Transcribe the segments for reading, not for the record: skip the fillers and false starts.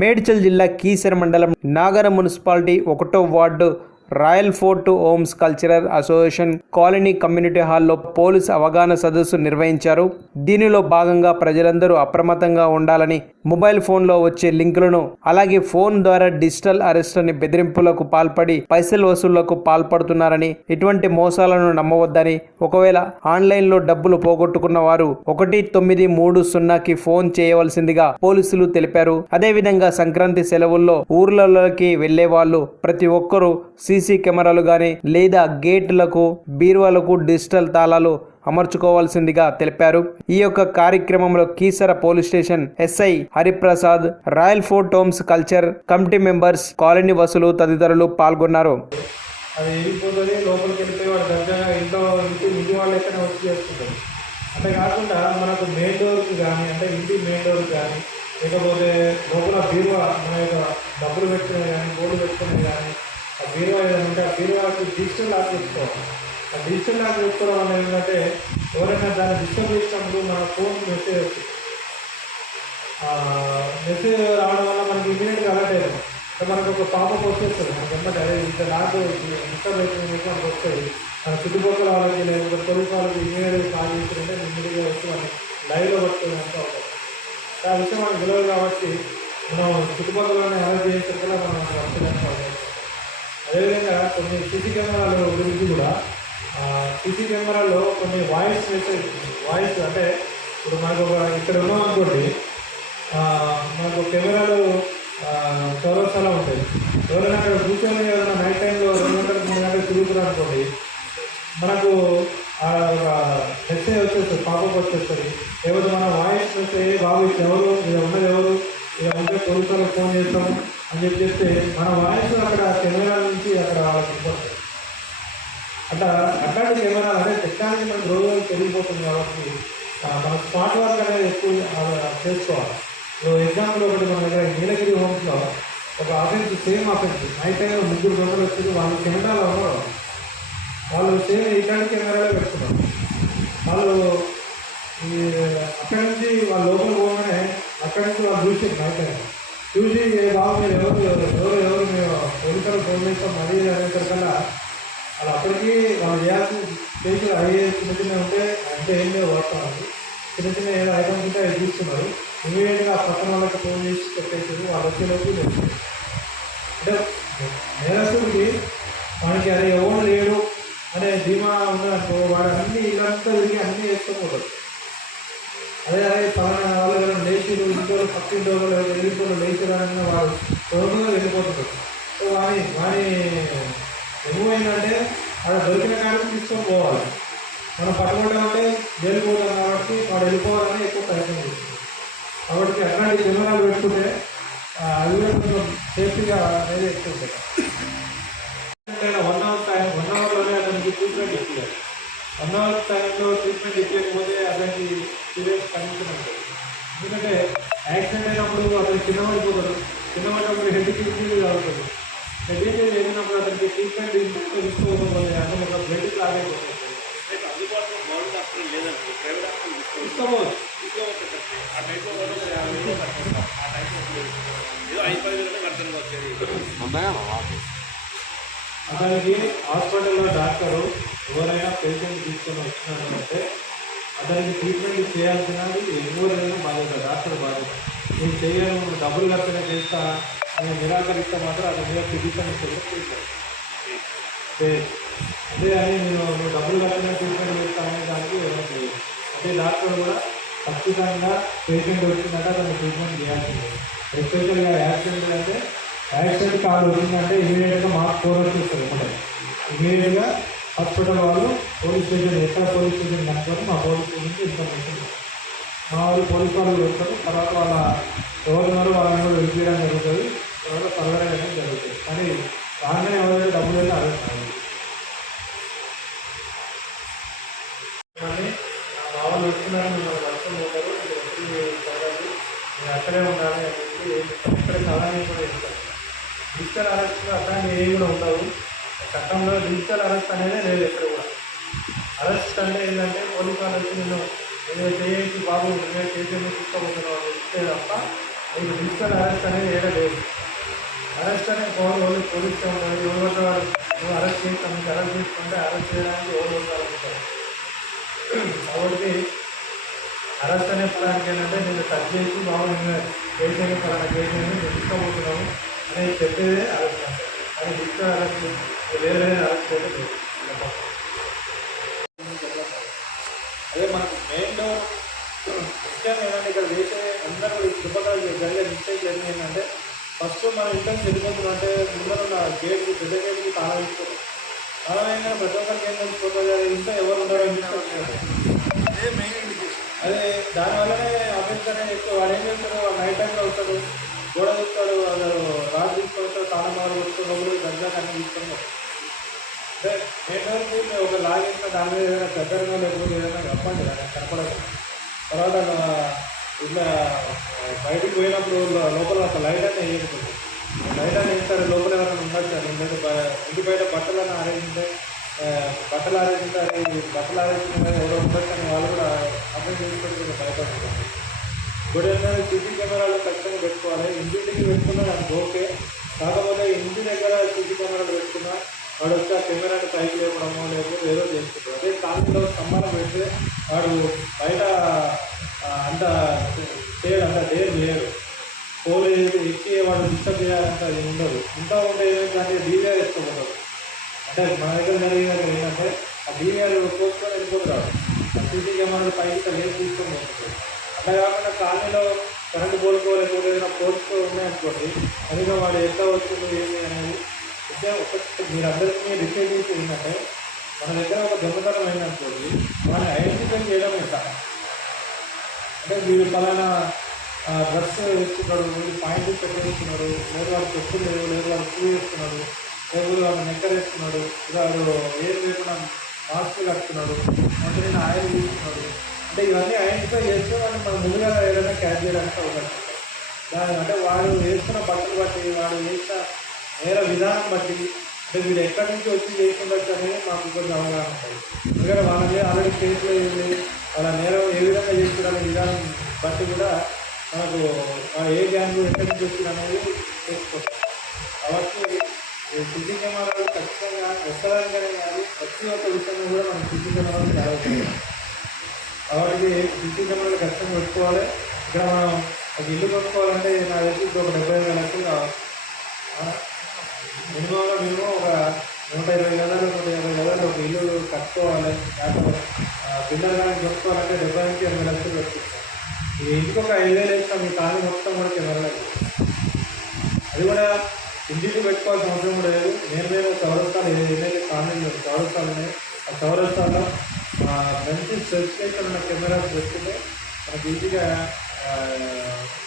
మేడ్చల్ జిల్లా కీసర మండలం నాగర మున్సిపాలిటీ 1వ ward royal fort homes cultural association colony community హాల్లో పోలీస్ అవగాహన సదస్సు నిర్వహించారు. దీనిలో భాగంగా ప్రజలందరూ అప్రమత్తంగా ఉండాలని, మొబైల్ ఫోన్లో వచ్చే లింకులను, అలాగే ఫోన్ ద్వారా డిజిటల్ అరెస్ట్ అని బెదిరింపులకు పాల్పడి పైసల వసూళ్లకు పాల్పడుతున్నారని, ఇటువంటి మోసాలను నమ్మవద్దని, ఒకవేళ ఆన్లైన్లో డబ్బులు పోగొట్టుకున్న వారు 1930కి ఫోన్ చేయవలసిందిగా పోలీసులు తెలిపారు. అదేవిధంగా సంక్రాంతి సెలవుల్లో ఊర్లలోకి వెళ్లే వాళ్ళు ప్రతి ఒక్కరూ సీసీ కెమెరాలు గాని లేదా గేట్లకు, బీరువాలకు డిజిటల్ తాళాలు అమర్చుకోవాల్సిందిగా తెలిపారు. ఈ యొక్క కార్యక్రమంలో Keesara police station SI Hariprasad, royal fort homes culture committee members, colony వసూలు తదితరులు పాల్గొన్నారు. అది వెళ్ళిపోతుంది, లోపలికి వెళ్ళిపోయి వాడు దగ్గరగా ఇంట్లో ఇంటి వాళ్ళు ఎక్కడ వచ్చి చేసుకుంటారు. అంటే కాకుండా మనకు మెయిన్ డోర్కి కానీ, అంటే ఇంటి మెయిన్ డోర్కి కానీ, లేకపోతే లోపల బీరువా మన యొక్క డబ్బులు పెట్టుకునేది కానీ, గోల్డ్ పెట్టుకునేది కానీ, ఆ బీరువా ఏదైనా ఉంటే ఆ బీరువాకి డిజిటల్ లాక్ చేసుకోవాలి. ఆ డిజిటల్ లాక్ చేసుకోవడం వల్ల ఏంటంటే ఎవరైనా దాన్ని డిస్టర్బ్ చేసినప్పుడు మన ఫోన్కి మెసేజ్ వచ్చింది. మెసేజ్ రావడం వల్ల మనకి ఇమీడియట్గా అలర్ట్ అయ్యాము. మనకు ఒక పాపప్ వచ్చేస్తుంది, మనకి ఎమ్మటి అదే ఇంత లాక్ డిస్టర్బ్ అవుతుంది మనకు వస్తుంది. మన చుట్టుపక్కల వాళ్ళకి లేకపోతే పోలీసు వాళ్ళకి ఇమీడియట్గా కాల్ చేస్తుంటే ఇమీడియట్గా వచ్చి మనం లైవ్లో పట్టుకోవడానికి అవుతుంది. ఆ విషయం మనకు తెలియదు కాబట్టి మనం చుట్టుపక్కల అలర్ట్ చేసేసరికల్లా మనం వచ్చేదానికి అవుతుంది. అదేవిధంగా కొన్ని సీసీ కెమెరాల గురించి కూడా, సీసీ కెమెరాలో కొన్ని వాయిస్ అంటే ఇప్పుడు మనకు ఇక్కడ ఉన్నాం అనుకోండి, మనకు కెమెరాలు చౌరస్తాలో ఉంటాయి. ఎవరైనా అక్కడ కూర్చొని ఎవరైనా నైట్ టైంలో 2 గంటలకు 3 గంటలకు తిరుగుతున్నారు అనుకోండి, మనకు ఒక మెసేజ్ వచ్చేస్తుంది, పాపప్ వచ్చేస్తుంది. లేకపోతే మన వాయిస్ మెసేజ్, బాబు ఎవరు ఇలా ఉన్నది, ఎవరు ఇలా ఉంటే పోలీసులకు ఫోన్ చేస్తాము అని చెప్తే మన వాయిస్ అక్కడ కెమెరా నుంచి అక్కడ వెళ్ళిపోతుంది. అట్లాంటి కెమెరాలు అంటే టెక్నాలజీ మనకు రోజు పెరిగిపోతుంది కాబట్టి మన స్మార్ట్ వర్క్ అనేది ఎక్కువ చేసుకోవాలి. ఇప్పుడు ఎగ్జాంపుల్ ఒకటి మన దగ్గర నీలగిరి హోమ్స్లో ఒక ఆఫెన్స్, సేమ్ ఆఫెన్స్, నైట్ టైంలో 3 గంటలు వచ్చి వాళ్ళు కెమెరాలో ఉన్నారు, వాళ్ళు సేమ్ ఇట్లాంటి కెమెరాలో పెట్టుకున్నారు. వాళ్ళు అక్కడి నుంచి వాళ్ళ లోపల పోగానే అక్కడి నుంచి వాళ్ళు చూసి నైట్ టైం చూసి బాబు మీరు ఎవరు మేము పోలీసులు ఫోన్ చేస్తాం మరీ అనేసరికల్లా వాళ్ళు అప్పటికీ వాళ్ళు చేయాల్సిన కేసులు అయ్యే చిన్న ఉంటే అంటే ఏం లేదు వాడుతున్నారు. చిన్న ఏదో ఐటమ్స్ ఉంటే అవి చూస్తున్నారు. ఇమీడియట్గా పక్కన వాళ్ళకి ఫోన్ చేసి పెట్టేసారు. వాళ్ళు వచ్చేలోకి అంటే నేరస్తుడికి మనకి అదే ఎవరు లేడు అనే ధీమా ఉన్నదనుకో, వాడు అన్ని ఇల్లంతా తిరిగి అన్నీ వేసుకోకూడదు. అదే పలానా వాళ్ళు ఎవరైనా లేచిరు, ఇంట్లో పక్కింటి వాళ్ళు ఎదుర్కొని లేచిరాని వాడు తొందరగా వెళ్ళిపోతున్నారు. సో వాని ఏమైందంటే వాడు దొరికిన కాడికి తీసుకొని పోవాలి. మనం పట్టుకుంటామంటే జైలుకి పోతాం కాబట్టి వాడు వెళ్ళిపోవాలని ఎక్కువ ప్రయత్నం చేస్తుంది. కాబట్టి అట్లాంటి కెమెరాలు పెట్టుకుంటే అవి కూడా కొంచెం సేఫ్టీగా అనేది ఎక్కువ ఉంటాయి. 1 అవర్లోనే అతనికి ట్రీట్మెంట్ ఇప్పించాలి. 1 అవర్ టైంలో ట్రీట్మెంట్ ఇవ్వకపోతే అతనికి సీరియస్ కండిషన్ ఉంటుంది. ఎందుకంటే యాక్సిడెంట్ అయినప్పుడు అతను చిన్నపడిపోతాడు, చిన్నపడినప్పుడు హెడ్కి ఇంజరీ అవుతుంది. హెడ్ ఇంజరీ అయినప్పుడు అతనికి ట్రీట్మెంట్ తీసుకోకపోతే అతను ఒక బ్లడ్ క్లాట్ అయిపోతుంది. అందుబాటులో గవర్నమెంట్ హాస్పిటల్ లేదంటే ప్రైవేట్ హాస్పిటల్ తీసుకోవచ్చు. ఆ టైంలో ఆ టైంలో ఏదో 5-10 వేలు కడతాను వచ్చేది. అతనికి హాస్పిటల్లో డాక్టరు ఎవరైనా పేషెంట్ తీసుకొని వచ్చినారంటే అతనికి ట్రీట్మెంట్ చేయాల్సినది ఎవరైనా బాధ్యత, డాక్టర్ బాధ్యత. నేను చేయను, డబ్బులు కట్టనే చేస్తా, నేను నిరాకరిస్తే మాత్రం అతని మీద పిటిషన్ ట్రీట్మెంట్ అదే అని నువ్వు డబ్బులు కట్టనే ట్రీట్మెంట్ చేస్తాననే దానికి ఎవరైనా చేయదు. అదే డాక్టర్ కూడా ఖచ్చితంగా పేషెంట్ వచ్చిందంటే అతను ట్రీట్మెంట్ చేయాల్సిందే. ఎస్పెషల్గా యాక్సిడెంట్ అంటే యాక్సిడెంట్ కాల్ వచ్చిందంటే ఇమీడియట్గా మాకు ఫోన్ వచ్చేస్తుంది. ఉంటుంది ఇమీడియట్గా హాస్పిటల్ వాళ్ళు పోలీస్ స్టేషన్, ఎక్కడ పోలీస్ స్టేషన్ కనుక్కొని మా పోలీస్ స్టేషన్కి ఇన్ఫర్మేషన్ మా వాళ్ళు పోలీస్ వాళ్ళు చెప్తారు. తర్వాత వాళ్ళ ఎవరున్నారో వాళ్ళని కూడా వెళ్ళిపోయడం జరుగుతుంది, తర్వాత సర్వర్ అనేది జరుగుతుంది. కానీ రాగానే ఎవరైతే డబ్బులు అయితే అరెస్ట్ కాదు. కానీ మా వాళ్ళు వస్తున్నారని మిమ్మల్ని వర్షం పోతారు, నేను అక్కడే ఉండాలి అని చెప్పి ఎక్కడ సలహా కూడా ఇస్తారు. డిజిటల్ అరెస్ట్ అట్లాంటి ఏవి కూడా ఉండవు. చట్టంలో డిజిటల్ అరెస్ట్ అనేది లేదు ఎక్కడ కూడా. అరెస్ట్ అంటే ఏంటంటే పోలీసు వాళ్ళు వచ్చి నేను చేసి బాబు నేను చేసి తీసుకోబోతున్నాను ఇస్తే తప్ప ఇది డిజిటల్ అరెస్ట్ అనేది వేయలేదు. అరెస్ట్ అనే వాళ్ళు పోలీసులో ఉంటారు. ఎవరు వాళ్ళు నువ్వు అరెస్ట్ చేస్తాం, మీకు అరెస్ట్ చేసుకుంటే అరెస్ట్ చేయడానికి ఎవరు ఉంటారు. కాబట్టి అరెస్ట్ అనే పదానికి ఏంటంటే నేను టచ్ చేసి బాబు నేను కేసు అయిన పలానా కేసు అయినా నేను తీసుకోబోతున్నాను అనేది చెప్పేదే అరెస్ట్ అంటే. అది డిజిటల్ అరెస్ట్ వేరే వేరే అరెస్ట్ అయితే లేదు. అదే మనకు మెయిన్ ముఖ్యంగా ఏంటంటే ఇక్కడ వేసే అందరూ చుట్టుపక్కల జరిగే మిస్టేక్ ఏంటంటే ఫస్ట్ మన ఇంట్లో వెళ్ళిపోతున్నాం అంటే ముందరున్న గేట్కి పెద్ద గేట్కి తాళం వేసుకోవాలి. తాళం వేయగానే ప్రతి ఒక్కరికి ఏం తెలిసిపోతుంది, ఇంట్లో ఎవరు ఉన్నారో అదే మెయిన్ ఇండికేషన్. అదే దానివల్లనే అఫెన్స్ అనేది ఎక్కువ. వాడు ఏం చేస్తాడు, నైట్ టైంలో వస్తాడు, గోడ చూస్తాడు, వాళ్ళు రాజు తీసుకొని వస్తాడు, తాళం మారు వస్తాడు, లోపల దర్జాగా అన్నీ తీసుకొని వస్తాడు. అంటే మెయిన్ వరకు ఒక లాగేసిన దాని మీద ఏదైనా దగ్గరగా లేకపోతే ఏదైనా చెప్పండి దాన్ని కనపడదు. తర్వాత ఇట్లా బయటికి పోయినప్పుడు లోపల ఒక లైట్ అనేది వేయకపోతుంది. లైట్ అని వేస్తారు, లోపల ఎవరైనా ఉండొచ్చు. ఎందుకంటే ఇంటి బయట బట్టలను ఆరేసింటే బట్టలు ఆరేసింటే అది బట్టలు ఆరేసిన ఎవరో ఉండొచ్చు అని వాళ్ళు కూడా అర్థం చేసుకొని కొంచెం భయపడుతుంది. ఇప్పుడు ఏంటంటే సీసీ కెమెరాలు ఖచ్చితంగా పెట్టుకోవాలి. ఇంటింటికి పెట్టుకున్నా దానికి ఓకే. కాకపోతే ఇంటి దగ్గర సీసీ కెమెరాలు పెట్టుకున్నా వాడు వచ్చి ఆ కెమెరాని పైకి లేపడమో లేకపోతే ఏదో చేసుకుంటాడు. అదే కాలంలో స్తంభాలు పెడితే వాడు బయట అంత చేయడు, అంత డేర్ చేయడు. పోలీ ఎక్కి వాడు డిస్టర్బ్ చేయాలంత అది ఉండదు. ఇంకా ఉంటే ఏమైందంటే డీవీఆర్ వేసుకోబోతాడు. అంటే మన దగ్గర జరిగినది ఏంటంటే ఆ డీవీఆర్ పోసుకొని వెళ్ళిపోతాడు. ఆ సీసీ కెమెరాలు పైకి లేచి తీసుకొని పోతుంది. అట్లా కాకుండా కాలనీలో కరెంటు పోలుకోలేకపోతే ఏదైనా పోల్స్తో ఉన్నాయనుకోండి, అదిగా వాడు ఎట్లా వస్తుందో ఏమి అనేది మీరందరికీ రిసీవ్ చేసి ఏంటంటే మన దగ్గర ఒక దొంగతనం అయిందనుకోండి, వాడిని ఐడెంటిఫై చేయడం ఎంత అంటే వీడు పలానా డ్రెస్ వేస్తున్నాడు, వీడు పాయింట్ పెట్టేస్తున్నాడు, లేదు వాడు చెప్పులు లేవు, లేదు వాడు షూ వేస్తున్నాడు, లేదు వాడు నెక్కర్ వేస్తున్నాడు, వాడు ఏం లేకుండా మాస్క్ కట్టుతున్నాడు, అంటే నేను ఆయిల్ తీసుకున్నాడు. అంటే ఇవన్నీ ఐడెంటిఫై చేస్తే వాడిని మనం ముందుగా ఏదైనా క్యాచ్ చేయడానికి అవకాశం ఉంటుంది. దాని అంటే వాడు వేసుకున్న బట్టలు బట్టి, వాడు వేసిన నేర విధానం బట్టి, అంటే వీడు ఎక్కడి నుంచి వచ్చి చేయకుండొచ్చు అనేది మాకు కొంచెం అవగాహన ఉంటుంది. ఎందుకంటే వాళ్ళ మీద ఆల్రెడీ కేసులు అయ్యింది, వాళ్ళ నేరం ఏ విధంగా చేస్తున్న విధానం బట్టి కూడా మనకు ఏ గ్యాంగ్ ఎక్కడి నుంచి వచ్చింది అనేది తెలుసుకుంటాం. కాబట్టి సీసీ కెమెరాలు ఖచ్చితంగా ఒక్కదానికనే కాదు, ప్రతి ఒక్క విషయంలో కూడా మనం సీసీ కెమెరాలు తయారు. కాబట్టి సీసీ కెమెరాలు ఖచ్చితంగా పెట్టుకోవాలి. ఇక్కడ మనం ఒక ఇల్లు కొనుక్కోవాలంటే నాకు తెలిసి ఒక 75,000 లక్షలు కావాలి. మినిమం ఒక 120 గదాలు 150 గదాలు ఒక ఇల్లు కట్టుకోవాలి. బిల్డర్ కానీ కొనుక్కోవాలంటే 70 నుంచి 80 లక్షలు పెట్టుకుంటాం. ఈ ఇంటికి ఒక 5,000 వేస్తాం, మీ కాలనీ మొత్తం కూడా కెమెరాలు. అది కూడా ఇంటికి పెట్టుకోవాల్సిన అవసరం కూడా లేదు. నేను చౌరస్తాలు ఏదైతే కాలనీలు చౌరస్తాలు ఉన్నాయి, ఆ చౌరస్తాల్లో మంచి స్పెసిఫికేషన్ ఉన్న కెమెరాలు పెట్టుకుంటే మనకి ఈజీగా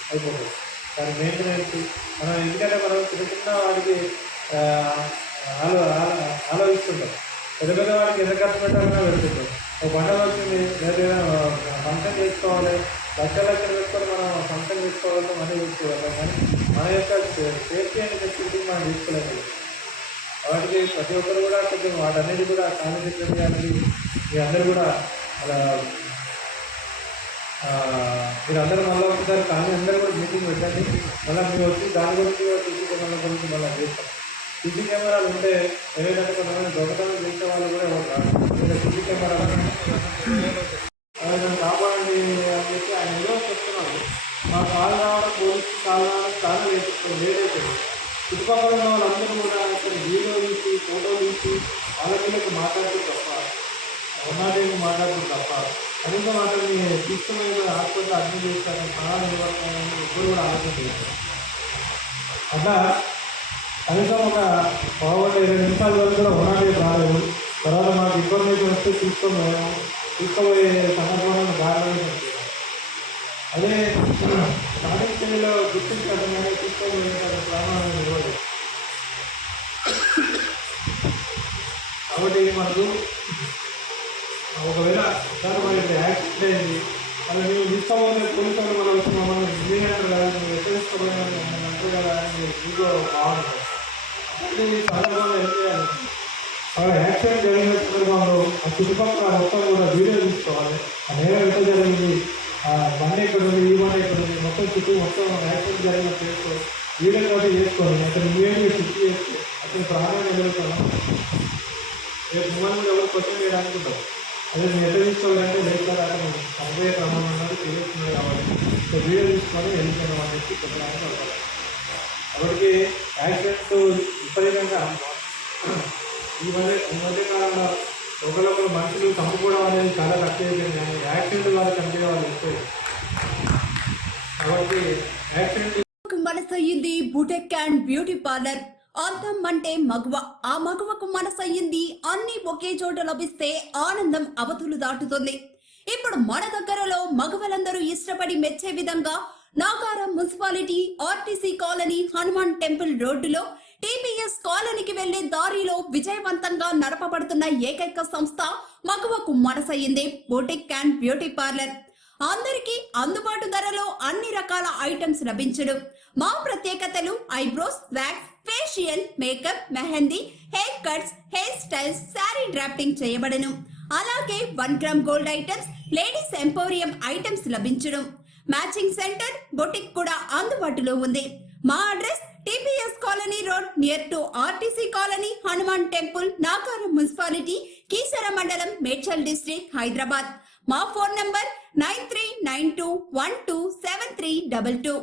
అయిపోతుంది. దాని మెయింటెనెన్స్ మనం ఎందుకంటే మనం చిన్న చిన్న వాడికి ఆలోచిస్తుంటాం. పెద్ద పెద్ద వాడికి ఎంత ఖర్చు పెట్టాలన్నా పెడుతుంటాం. ఒక పండుగ వచ్చింది, లేదా ఫంక్షన్ చేసుకోవాలి, లక్షలు పెట్టుకొని మనం ఫంక్షన్ చేసుకోవాలంటే మనీ తీసుకోగలం. కానీ మన యొక్క సేఫ్టీ అండ్ సెక్యూరిటీ మనం తీసుకోలేదు. వాటికి ప్రతి ఒక్కరు కూడా కొంచెం వాటన్నిటి కూడా కాన్సన్ట్రేట్ చేయాలి. మీరందరూ కూడా అలా మీరందరూ మళ్ళీ ఒకసారి కానీ అందరూ కూడా మీటింగ్ పెట్టండి. మళ్ళీ మీరు వచ్చి దాని గురించి కూడా సీసీ కెమెరాల గురించి మళ్ళీ చేస్తాం. సీసీ కెమెరాలు ఉంటే ఏదైతే కొంతమంది దొంగతనం చేసే వాళ్ళు కూడా ఎవరు రాదు. సీసీ కెమెరాలు కాపాడండి అని చెప్పి ఆయన ఏదో చెప్తున్నాడు. మా కాల్ రావడం పోలీసు కాల్ రావడం చాలా లేట్ అవుతుంది. చుట్టుపక్కల ఉన్న వాళ్ళందరూ కూడా అతను వీడియో తీసి ఫోటో తీసి వాళ్ళ వీళ్ళకి మాట్లాడుతూ తప్ప ఉన్నాడేమి మాట్లాడుతూ తప్ప కనీసం అతన్ని తీసుకుని హాస్పిటల్ అడ్మిట్ చేస్తారని ప్రాణాలు నిలబడతాయని ఎప్పుడు కూడా ఆలోచన చేస్తారు. అట్లా కనీసం ఒక 20 నిమిషాల వరకు కూడా ఉన్నాడే రాలేదు. తర్వాత మాకు ఇన్ఫర్మేషన్ వస్తే తీసుకోబోయే సందర్భంలో దారిలోనే ఉంటుంది. అదే స్టార్టింగ్ స్టేజ్లో గుర్తించడం కానీ తీసుకోబోయే ప్రాణాలను నిలబడలేదు. కాబట్టి మనకు ఒకవేళ సార్ మనకి యాక్సిడెంట్ అయింది, మళ్ళీ మేము తీసుకోబోయే పోలీసు వాళ్ళు మనం వచ్చి మమ్మల్ని ఇంజనీర్ కదా నువ్వు ఎక్కడిసుకోబోయినా అంటారు కదా అని ఇంట్లో బాగుంటుంది. అంటే ఈ సందర్భంలో ఏం చేయాలి, అక్కడ యాక్సిడెంట్ జరిగిన సందర్భంలో ఆ చుట్టుపక్కల మొత్తం కూడా వీడియో తీసుకోవాలి. ఆ నేరం ఎంత జరిగింది, ఆ బండి ఎక్కడ ఉంది, ఈ బండి ఎక్కడ ఉంది, మొత్తం చుట్టూ మొత్తం యాక్సిడెంట్ జరిగిన ప్లేస్ వీడియో కాపీ చేసుకోవాలి. అతను ఇమీడియట్గా షిఫ్ట్ చేస్తే అతను ప్రాణాన్ని ఎదుగుతాను. రేపు మిమ్మల్ని కూడా ఎవరు క్వశ్చన్ చేయడానికి ఉంటారు. అదే మీరు ఎట్లా తీసుకోవాలంటే లేదు అతను చనిపోయే ప్రమాణం అన్నది తెలియస్తున్నాడు కాబట్టి సో వీడియో తీసుకొని వెళ్ళిపోయినాం అని చెప్పి చెప్పడానికి అవుతారు. కాబట్టి యాక్సిడెంట్ విపరీతంగా ఈ మధ్య కాలంలో ఒకరొకరు మనుషులు చంపుకోవడం అనేది చాలా తక్కువ అయిపోయింది. కానీ యాక్సిడెంట్ ద్వారా చనిపోయే వాళ్ళు ఎక్కువ. కాబట్టి యాక్సిడెంట్ మనసయ్యింది బుటెక్ అండ్ బ్యూటీ పార్లర్. అందం అంటే మగువ, ఆ మగువకు మనసయ్యింది అన్ని ఒకే చోట లభిస్తే ఆనందం అవధులు దాటుతుంది. ఇప్పుడు మన దగ్గరలో మగవలందరూ ఇష్టపడి మెచ్చే విధంగా Nagaram municipality RTC colony Hanuman temple రోడ్డులో టీపీఎస్ కాలనీకి వెళ్లే దారిలో విజయవంతంగా నడపబడుతున్న ఏకైక సంస్థ మగువకు మనసయ్యింది బుటెక్ అండ్ బ్యూటీ పార్లర్. అందరికీ అందుబాటు ధరలో అన్ని రకాల ఐటమ్స్ లభించును. మా ప్రత్యేకతలు eyebrows, wax, facial, makeup, mehndi, hair cuts, hair styles, sari drafting చేయబడను. అలాగే 1 gram gold items, ladies emporium items లభించును. మ్యాచింగ్ సెంటర్, బొటిక్ కూడా అందుబాటులో ఉంది. మా address TPS colony road near to RTC colony, Hanuman temple, Nagaram municipality, Keesara మండలం, మేడ్చల్ డిస్ట్రిక్ట్, హైదరాబాద్. మా ఫోన్ నంబర్ 9392127322.